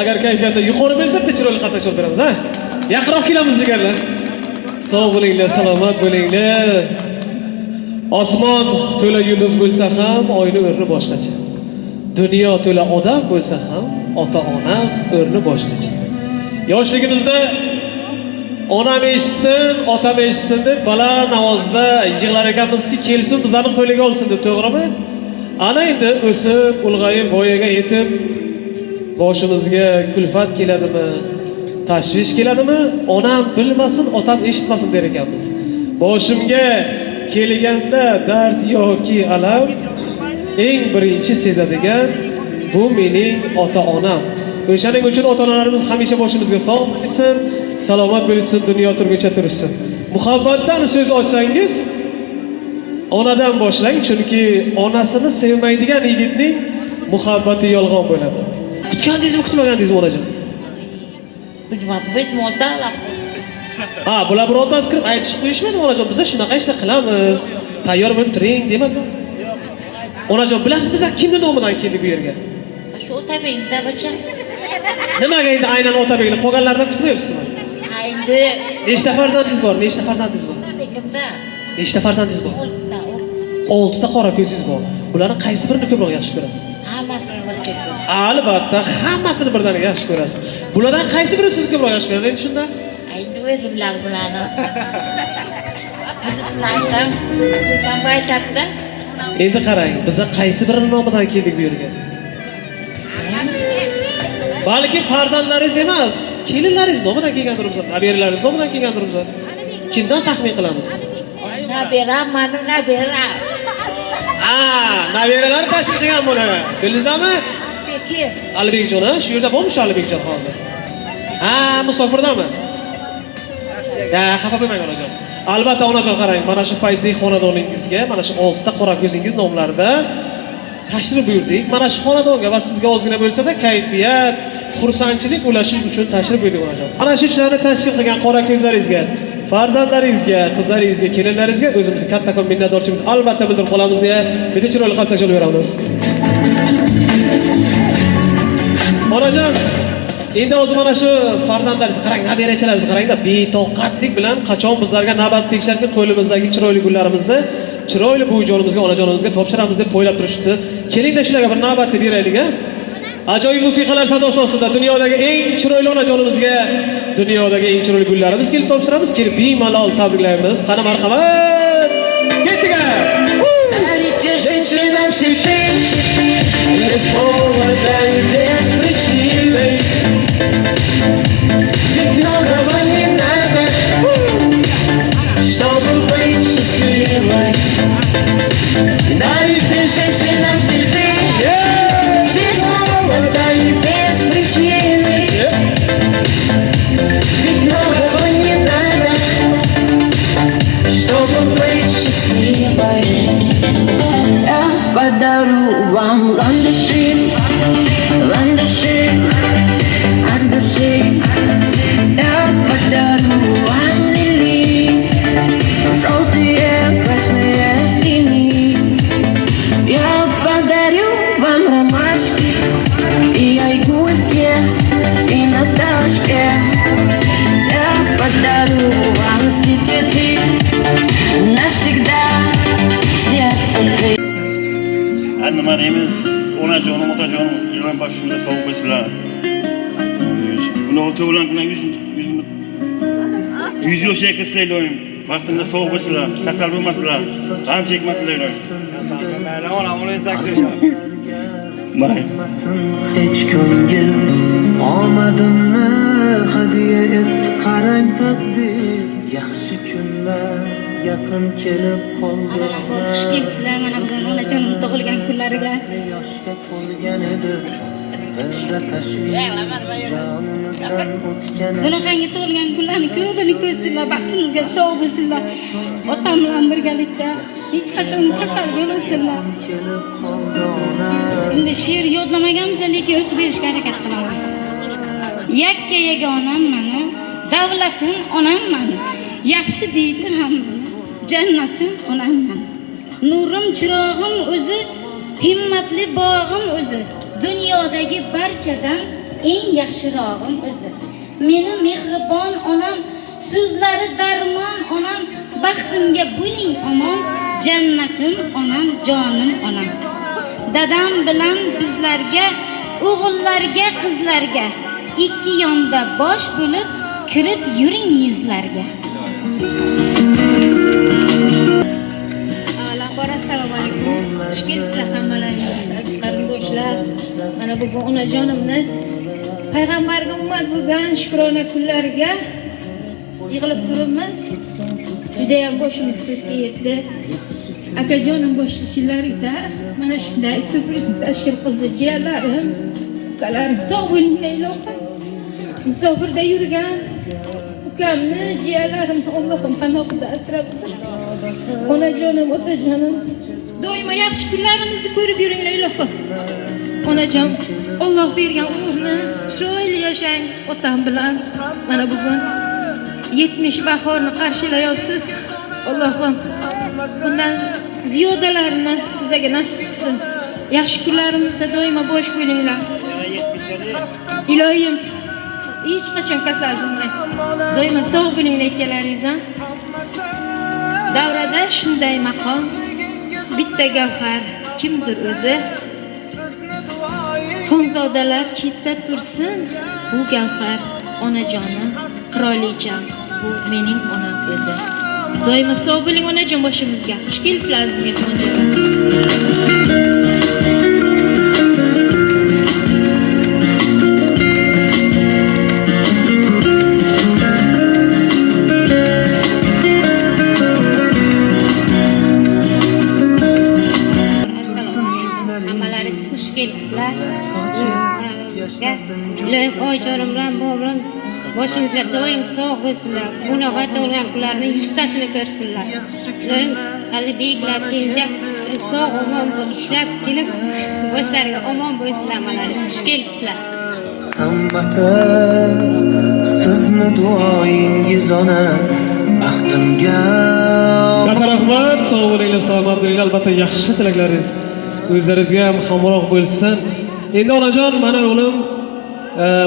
agar kayfiyati yuqori bo'lsa bitta chiroyli qarsak chalib beramiz, ha? Yaqinroq kelamiz jigarlar. Sog' bo'linglar, salomat bo'linglar. Osmon to'la yulduz bo'lsa ham oyning o'rni boshqacha. Dunyo to'la odam bo'lsa ham ota-ona o'rni boshqacha. Yoshligimizda onam eshitsin, otam eshitsin deb baland ovozda yig'lar ekanmizki, kelsin bizlarni qo'liga olsin deb, to'g'rimi? Ana endi o'sib, ulg'ayib, voyaga yetib, boshimizga kulfat keladimi, tashvish keladimi, onam bilmasin, otam eshitmasin der ekanmiz. Boshimga kelganda dard yoki alam eng birinchi sezadigan bu mening ota-onam. O'shaning uchun ota-onalarimiz hamisha boshimizga sog' bo'lsin, salomat bo'lsin, dunyo turguncha tursin. Muhabbatdan so'z ochsangiz, onadan boshlang, chunki onasini sevmaydigan yigitning muhabbati yolg'on bo'ladi. Kutgandingizmi, kutmagandingizmi onajon? Ha, bular birontasi kirib aytib qo'yishmadi onajon, biz shunaqa ishlar qilamiz, tayyor bo'lib turing demadi. Onajon, bilasiz biz kimning nomidan keldik bu yerga? Shu Otabekda bacham. Nimaga endi aynan Otabekni qolganlardan kutmayapsizmi? Endi Nechta farzandingiz bor? Nechta farzandingiz bor? Otabekimda Nechta farzandingiz bor? 6 ta qora ko'zingiz bor. Bularni qaysi birini ko'proq yaxshi ko'rasiz? Hammasini birdek. Albatta, hammasini birdaniga yaxshi ko'rasiz. Bulardan qaysi birini siz ko'proq yaxshi ko'rasiz? Endi shunda Endi o'zim bilan bularni. Aytdim, desam aytadi. endi qarang, biz qaysi birini nomidan keldik bu yerga? Balki farzandlaringiz emas, kelinlaringiz nomidan kelgandirmiz, nabiralaringiz nomidan kelgandirmiz. Kimdan taxmin qilamiz? Nabiram, mana nabiram. Nabiralar tashkil qilgan buni. Bildingizmi? Peki. Alibekjon, shu yerda bormi shu Alibekjon hozir? Musofirdami? Xafa bo'lmang onajon. Albatta onajon, qarang, mana shu fayzli xonadoningizga, mana shu 6 ta qora ko'zingiz nomlarida tashrif buyurdik. Mana shu xonadonga va sizga ozgina bo'lsa-da kayfiyat, xursandchilik ulashish uchun tashrif buyurdik onajon. Mana shu ishlarni tashkil qilgan qora ko'zlaringizga, farzandlaringizga, qizlaringizga, kelinlaringizga o'zimizni kattakon minnatdorchiligimizni albatta bildirib qolamiz deya bitta chiroyli qarsak chalib beramiz. Onajon, endi o'zi mana shu farzandlaringiz qarang, nabirachalarimiz qarangda betoqatlik bilan qachon bizlarga navbat teksharki qo'limizdagi chiroyli gullarimizni chiroyli buvijonimizga, onajonimizga topshiramiz deb poylab turishdi. Kelingda shularga bir navbatni beraylik, ha? Ajoyib musiqalar sadosi ostida dunyodagi eng chiroyli onajonimizga, dunyodagi eng chiroyli gullarimiz kelib topshiramiz, kelib bemalol tabriklaymiz. Qani marhamat. Ketdik. Подарю вам ландыши от души. Я подарю вам лилии, желтые, красные, синие. Я подарю вам ромашки и айгульки, и Наташке. Я подарю вам все цветы навсегда в сердце ты. Nima deymiz? Onajonim, otajonim, yildan boshimda sog' bo'lsinlar. Uni o'tib bilan 100 yoshga kirishlar iloyim. Vaqtimda sog' bo'lsinlar, kasal bo'lmasinlar, g'am chekmasinlar iloyim. Ona, uni saktirishlar. Hech ko'ngil omadimni hadiya etdi qarang taqdir. Yaxshi kunlar yaqin kelib qoldi. Xush kelibsizlar mana bizning onajonim tug'ilgan kunlariga. Yoshga to'lgan edi. Bizda tashvish jonimizdan o'tgan edi. Bunaqangi tug'ilgan kunlarni ko'pini ko'rsinglar, baxtingizga sog' bo'lsinlar. Otam bilan birgalikda hech qachon kasal bo'lmasinlar. Kelib qoldi ona. Endi she'r yodlamaganmiz, lekin o'qib berishga harakat qilaman. Yakka yagonam mani, davlatim onam mani. Yaxshi deydi hamma. Jannatim onam mani. Nurim chirog'im o'zi, himmatli bog'im o'zi. Dunyodagi barchadan eng yaxshirog'im o'zi. Meni mehribon onam, so'zlari darmon onam, baxtimga bo'ling omon, jannatim onam, jonim onam. Dadam bilan bizlarga, o'g'illarga, qizlarga ikki yonda bosh bo'lib kirib yuring yuzlarga. Avvalambor assalomu alaykum. Xush kelibsizlar hammalaringiz, aziz qarindoshlar. Mana bugun onajonimni payg'ambarga ummat bo'lgan shukrona kunlariga yig'ilib turibmiz. Juda ham boshimiz ko'kka yetdi. Akajonim boshchilarida mana shunday syurprizni tashkil qildi jiyanlarim, ukalarim. Sog' bo'linglar ilohim. Musofirda yurgan ukamni, jiyanlarimni Allohim panohida asrasin. Onajonim, otajonim, doimo yaxshi kunlarimizni ko'rib yuringlar ilohim. Onajon, Alloh bergan umrni chiroyli yashang otam bilan. Mana bugun 70 bahorni qarshilayapsiz. Allohim bundan ziyodalarini bizga nasib qilsin. Yaxshi kunlarimizda doimo bosh bo'linglar. Ilohim, hech qachon kasal bo'lmang. Doimo sog' bo'linglar ikkalaringiz. Davrada shunday maqom, bitta gavhar kimdir o'zi. Xonzodalar chetda tursin, bu gavhar onajonim, qirolicham, bu mening onam o'zi. Doimo sog' bo'ling onajon boshimizga. Xush kelibsizlar aziz mehmonjonim. Ilohim oyijonim bilan bobrim boshimizga doim sog' bo'lsinlar. Bunaqa tug'ilgan kunlarning yuztasini ko'rsinlar. Ilohim hali beyiklar kelja sog' omon bo'lib ishlab kelib boshlariga omon bo'lsinlar. Mana xush kelibsizlar. Hammasi sizni duoyingiz ona baxtimga. Katta rahmat, sog' bo'linglar, salomat bo'linglar. Albatta yaxshi tilaklaringiz o'zlaringizga ham hamroh bo'lsin. Endi onajon, mana o'g'lim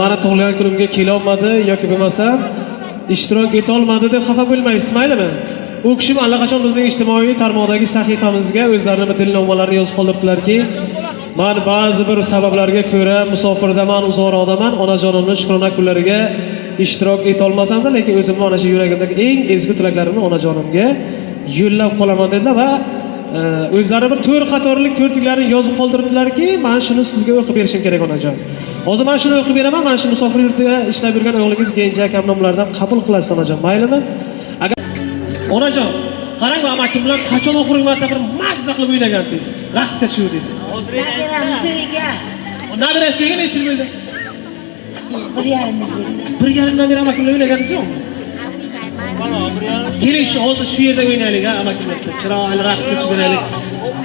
mana tug'ilgan kunimga kela olmadi yoki bo'lmasam ishtirok eta olmadi deb xafa bo'lmaysiz, maylimi? U kishi allaqachon bizning ijtimoiy tarmoqdagi sahifamizga o'zlarining dilnomalarini yozib qoldirdilarki, men ba'zi bir sabablarga ko'ra musofirdaman, uzoqroqdaman, onajonimning shukrona kunlariga ishtirok eta olmasam-da, lekin o'zimni mana shu yuragimdagi eng ezgu tilaklarimni onajonimga yo'llab qolaman dedilar va o'zlari bir 4 qatorlik to'rtliklarini yozib qoldiribdilarki, men shuni sizga o'qib berishim kerak onajon. Hozir men shuni o'qib beraman, mana shu musofir yurtida ishlab yurgan o'g'lingiz kenja kamnomlardan qabul qilasiz onajon, maylimi? Agar onajon, qarang, men amakim bilan qachon oxirgi marta bir mazza qilib o'ynagandingiz, raqsga tushuvdingiz. Nabiramiz to'yiga Nabirasi to'yiga necha yil bo'ldi? 1,5 yil. 1,5 nabira amakim bilan o'ynaganingiz yo'qmi? Keling, hozir shu yerda o'ynaylik, ha, amakim bilan. Chiroyli raqsga tushib o'ynaylik.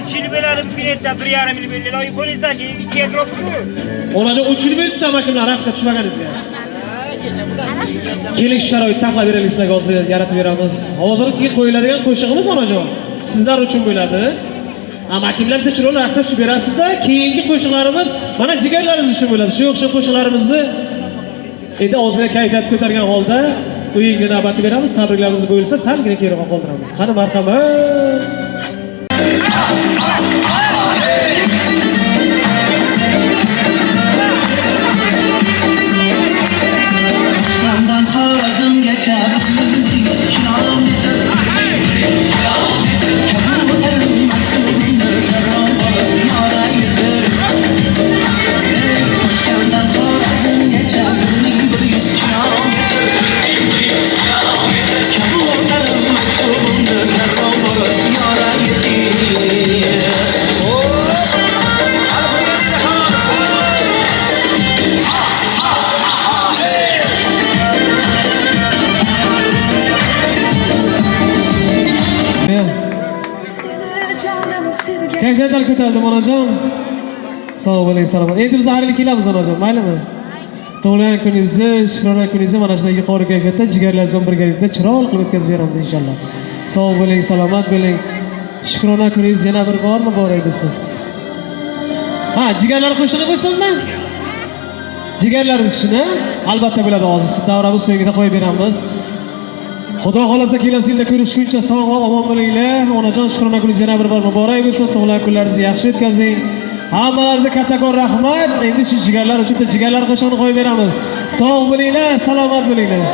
3 yil bo'ladi bu kunetda 1,5 yil bo'ldi. Loy ko'ringizki, 2 atrofku. Onajon 3 yil bo'ldi amakim bilan raqsga tushmaganingizga. Keling, sharoit taxlab beraylik sizlarga, hozir yaratib beramiz. Hozirgi qo'yiladigan qo'shig'imiz onajon sizlar uchun bo'ladi. Amakim bilan bitta chiroyli raqsga tushib berasizda, keyingi qo'shiqlarimiz mana jigarlaringiz uchun bo'ladi. Shu o'xshab qo'shiqlarimizni endi ozgina kayfiyat ko'targan holda uyingga navbatni beramiz. Tabriklarimiz bo'lsa, salgina keyinroq qoldiramiz. Qani marhamat. Şamdan Xorazmgacha Kayfiyatlar ko'tarildi onajon. Sog' bo'ling, salomat. Endi biz ayrilib kelamiz onajon, maylimi? Tug'ilgan kuningizni, shukrona kuningizni mana shunday yuqori kayfiyatda jigarlaringiz bilan birgalikda chiroyli qilib o'tkazib beramiz inshaalloh. Sog' bo'ling, salomat bo'ling. Shukrona kuningiz yana bir bormi, bor edi siz? Ha, jigarlar qo'shig'i bo'lsinmi? jigarlaringiz uchun albatta bo'ladi hozir davramiz so'ngida qo'yib beramiz. Xudo xolasa kelasi yilda ko'rishguncha sog' va omon bo'linglar. Onajon Shukrona kuningiz yana bir bor muborak bo'lsin. Tug'ilgan kunlaringizni yaxshi o'tkazing. Hammalaringizga kattakon rahmat. Endi shu jigarlar uchun jigarlar qo'shig'ini qo'yib beramiz. Sog' bo'linglar, salomat bo'linglar.